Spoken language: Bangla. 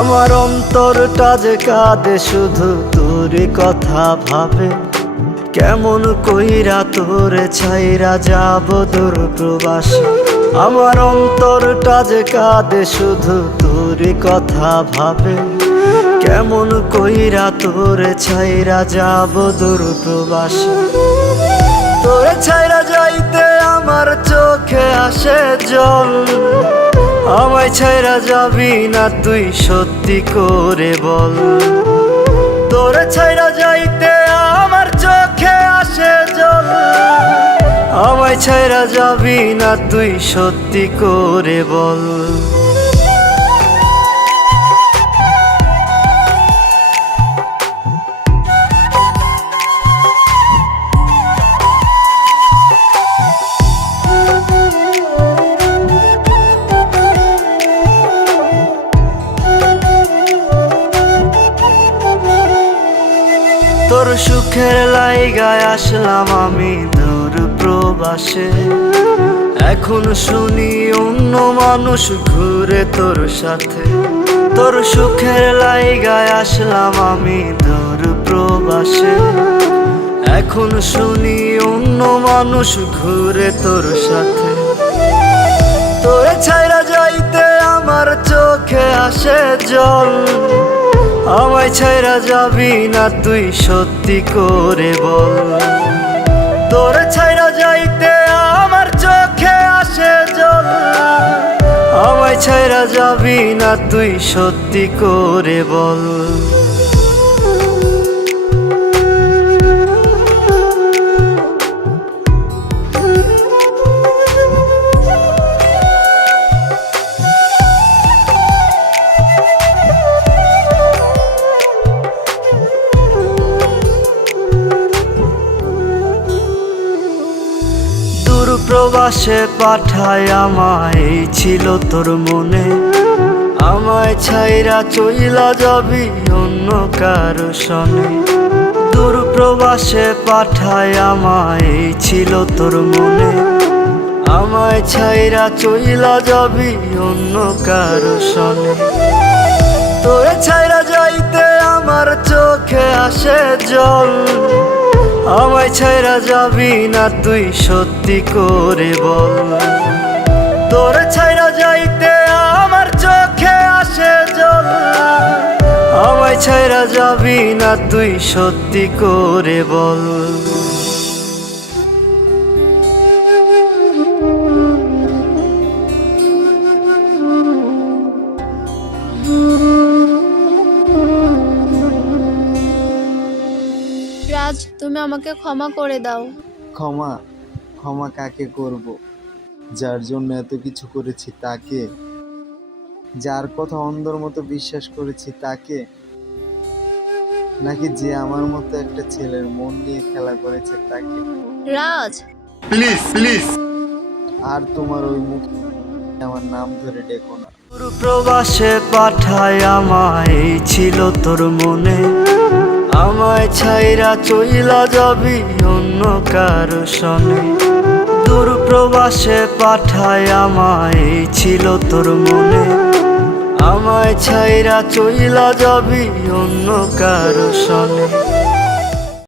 আমার অন্তরটা যে কাঁদে শুধু তোরই কথা ভাবে। কেমন কইরা তোরে ছাইরা যাব দূর প্রবাসে। আমার অন্তরটা যে কাঁদে শুধু তোরই কথা ভাবে। কেমন কইরা তোরে ছাইরা যাব দূর প্রবাসে। তোরে ছাইরা যাইতে আমার চোখে আসে জল। আমায় ছাইরা যাবি না তুই সত্যি করে বল। তোরে ছাইরা যাইতে আমার চোখে আসে জল। আমায় ছাইরা যাবি না তুই সত্যি করে বল। তোর সুখের লাইগায় আসলাম আমি দূর প্রবাসে। এখন শুনি অন্য মানুষ ঘুরে তোর সাথে। তোর সুখের লাইগায় আসলাম আমি দূর প্রবাসে। এখন শুনি অন্য মানুষ ঘুরে তোর সাথে। তোরে ছাইরা যাইতে আমার চোখে আসে জল। আমায় ছাইরা যাবি না তুই সত্যি করে বল। তোরে ছাইরা যাইতে আমার চোখে আসে জল। আমায় ছাইরা যাবি না তুই সত্যি করে বল। প্রবাসে পাঠায় আমায় এই ছিল তোর মনে। আমায় ছাইরা চইলা যাবি অন্য কারো সনে। দূর প্রবাসে পাঠায় আমায় এই ছিল তোর মনে। আমায় ছাইরা চইলা যাবি অন্য কারো সনে। তোরে ছাইরা যাইতে আমার চোখে আসে জল। আমায় ছাইরা যাবি না তুই সত্যি করে বল। তোরে ছাইরা যাইতে আমার চোখে আসে জল। আমায় ছাইরা যাবি না তুই সত্যি করে বল। রাজ, তুমি আমাকে ক্ষমা করে দাও। ক্ষমা? ক্ষমা কাকে করব? যার জন্য এত কিছু করেছি তাকে? যার কথা অন্ধর মতো বিশ্বাস করেছি তাকে? নাকি যে আমার মতো একটা ছেলের মন নিয়ে খেলা করেছে তাকে? রাজ, প্লিজ প্লিজ, আর তোমার ওই মুখ আমার নাম ধরে ডেকো না। দূর প্রবাসে পাঠায় আমায় এই ছিল তোর মনে। আমায় ছাইরা চইলা যাবি অন্য কারো সনে। দূর প্রবাসে পাঠায় আমায় এই ছিল তোর মনে। আমায় ছাইরা চইলা যাবি অন্য কারো সনে।